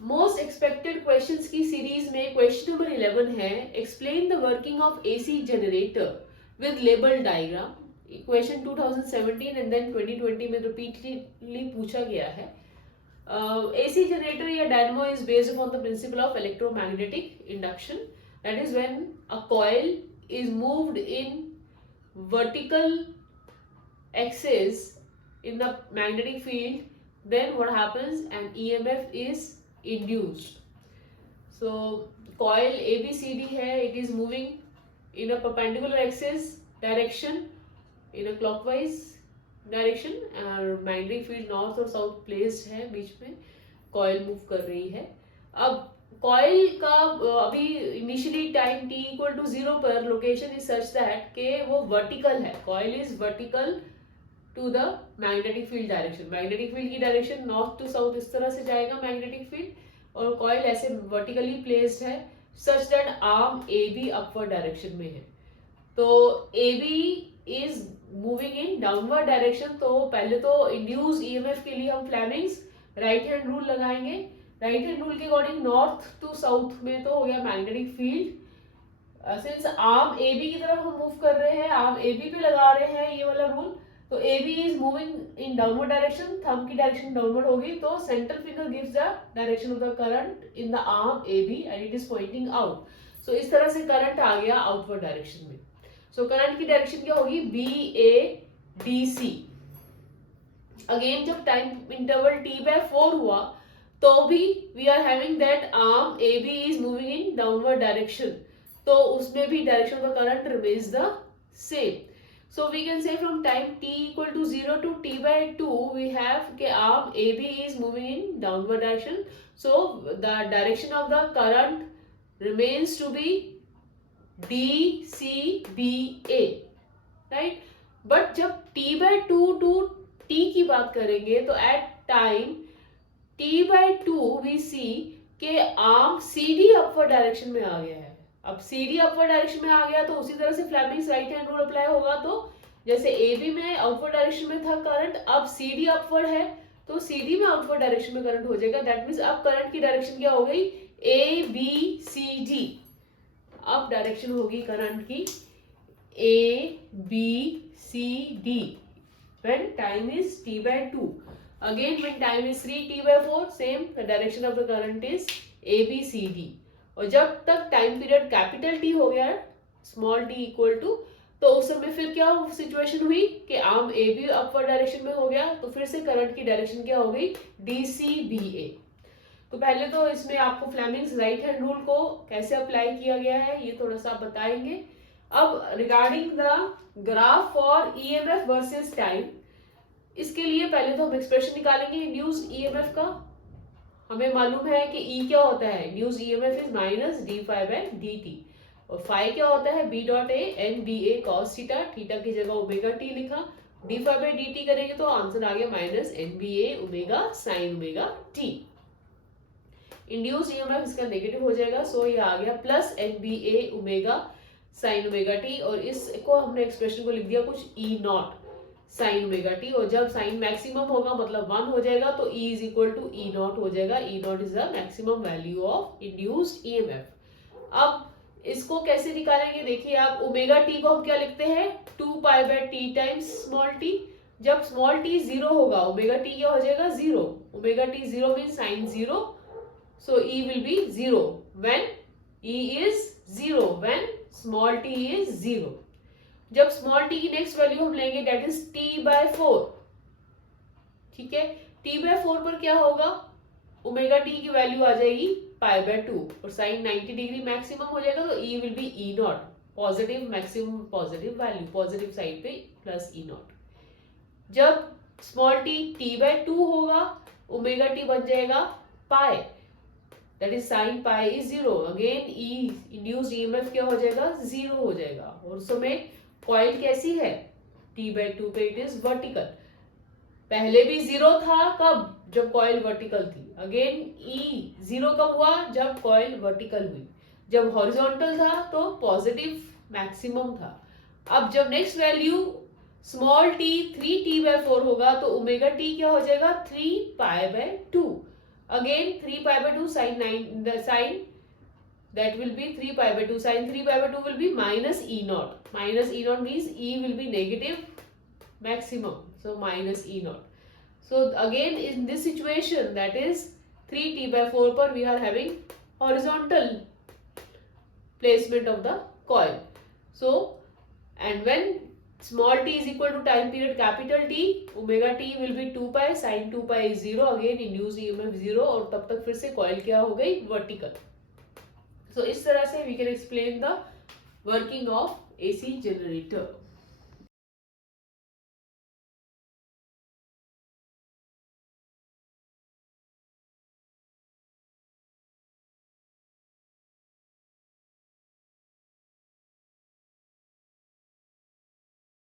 Most expected questions की series में question number 11 है, explain the working of AC generator with label diagram. Question 2017 and then 2020 में repeatedly पूछा गया है। AC generator या dynamo is based upon the principle of electromagnetic induction. That is, when a coil is moved in vertical axis in the magnetic field, then what happens? An EMF is induced. So coil ABCD है, it is moving in a perpendicular axis direction in a clockwise direction, magnetic field north और south placed है, बीच में coil move कर रही है। अब coil का अभी initially time t equal to 0 पर लोकेशन इज सच दैट के वो वर्टिकल है, coil is vertical to the magnetic field direction. Magnetic field की डायरेक्शन नॉर्थ टू साउथ इस तरह से जाएगा मैग्नेटिक फील्ड, और कॉइल ऐसे वर्टिकली प्लेस्ड है such that arm A B upward direction में है। तो A B is moving in downward direction. तो पहले तो इंड्यूस ईएमएफ के लिए हम फ्लेमिंग्स राइट हैंड रूल लगाएंगे। राइट हैंड रूल के अकॉर्डिंग नॉर्थ टू साउथ में तो हो गया magnetic field. Since arm A B की तरफ हम मूव कर रहे हैं, आर्म ए बी पे लगा रहे हैं ये वाला रूल, तो A B is moving in downward direction, thumb की डायरेक्शन डाउनवर्ड होगी, तो central finger gives the direction of the current in the arm A B and it is pointing out. So इस तरह से करंट आ गया outward direction में। So current की direction क्या होगी? B A D C. Again जब टाइम इंटरवल t/4 हुआ तो भी we are having that arm A B is moving in downward direction, तो उसमें भी direction of the current remains the same. So we can say from time t equal to 0 to t/2 we have के arm AB is moving in downward direction. So the direction of the current remains to be DCBA, right? But जब t/2 to t की बात करेंगे तो at time t/2 we see के arm CD upward direction में आ गया है। अब CD अपवर्ड डायरेक्शन में आ गया तो उसी तरह से Fleming's right hand rule apply होगा। तो जैसे AB में आउटवर्ड डायरेक्शन में था करंट, अब CD अपवर्ड है तो CD में आउटवर्ड डायरेक्शन में करंट हो जाएगा। दैट मींस अब करंट की डायरेक्शन क्या हो गई? ABCD। अब डायरेक्शन होगी करंट की ABCD when time is t/2. Again when time is 3t/4, same, the direction of the current is ABCD. और जब तक टाइम पीरियड कैपिटल टी हो गया स्मॉल टी इक्वल टू, तो उस समय फिर क्या सिचुएशन हुई कि arm A B upward direction में हो गया, तो फिर से करंट की डायरेक्शन क्या हो गई? DCBA। तो पहले तो इसमें आपको फ्लेमिंग्स राइट हैंड रूल को कैसे अप्लाई किया गया है ये थोड़ा सा बताएंगे। अब regarding the graph for EMF versus time, इसके लिए पहले तो हम एक्सप्रेशन निकालेंगे इंड्यूस ईएमएफ का। हमें मालूम है कि E क्या होता है? Induce EMF is minus d∅/dt, और फाई क्या होता है? B dot A N B A cos theta, theta की जगह ओमेगा टी लिखा, d∅/dt करेंगे तो आंसर आ गया minus NBA omega sine omega T. Induce EMF इसका नेगेटिव हो जाएगा, सो ये आ गया plus NBA omega sine omega T, और इसको हमने एक्सप्रेशन को लिख दिया कुछ E0 साइन ओमेगा टी, और जब साइन मैक्सिमम होगा मतलब 1 हो जाएगा तो E is equal to E0 हो जाएगा। E0 is the maximum value of induced EMF. अब इसको कैसे निकालेंगे? देखिए आप, ओमेगा टी को हम क्या लिखते हैं? 2π/t times small T. जब स्मॉल टी 0 होगा ओमेगा टी क्या हो जाएगा? 0। Omega T 0 mean sine 0, so E will be 0 when E is 0, when small T is 0। जब स्मॉल टी की नेक्स्ट वैल्यू हम लेंगे दैट इज t/4, ठीक है। t/4 पर क्या होगा? ओमेगा टी की वैल्यू आ जाएगी π/2 और साइन 90 डिग्री मैक्सिमम हो जाएगा, तो E will be E0, positive maximum positive value, positive side पे प्लस E0। जब स्मॉल टी t/2 होगा ओमेगा टी बन जाएगा pi, that is sine pi is 0। Again E induced EMF क्या हो जाएगा? 0 हो जाएगा। और उस समय कॉइल कैसी है? t/2 पे इट इज वर्टिकल। पहले भी 0 था, कब? जब कॉइल वर्टिकल थी। अगेन E 0 कब हुआ? जब कॉइल वर्टिकल हुई। जब हॉरिजॉन्टल था तो पॉजिटिव मैक्सिमम था। अब जब next value small t 3t/4 होगा तो ओमेगा टी क्या हो जाएगा? 3π/2। again 3 pi by 2 sin 9, the sin that will be 3 pi by 2, sin 3 pi by 2 will be minus E naught. Minus E naught means E will be negative maximum, so minus E naught. So again in this situation, that is 3t by 4 per, we are having horizontal placement of the coil. So and when small t is equal to time period capital T, omega t will be 2 pi, sin 2 pi is 0, again induced EMF 0, और तब तक फिर से coil क्या हो गई, vertical. So इस तरह से we can explain the working of AC generator.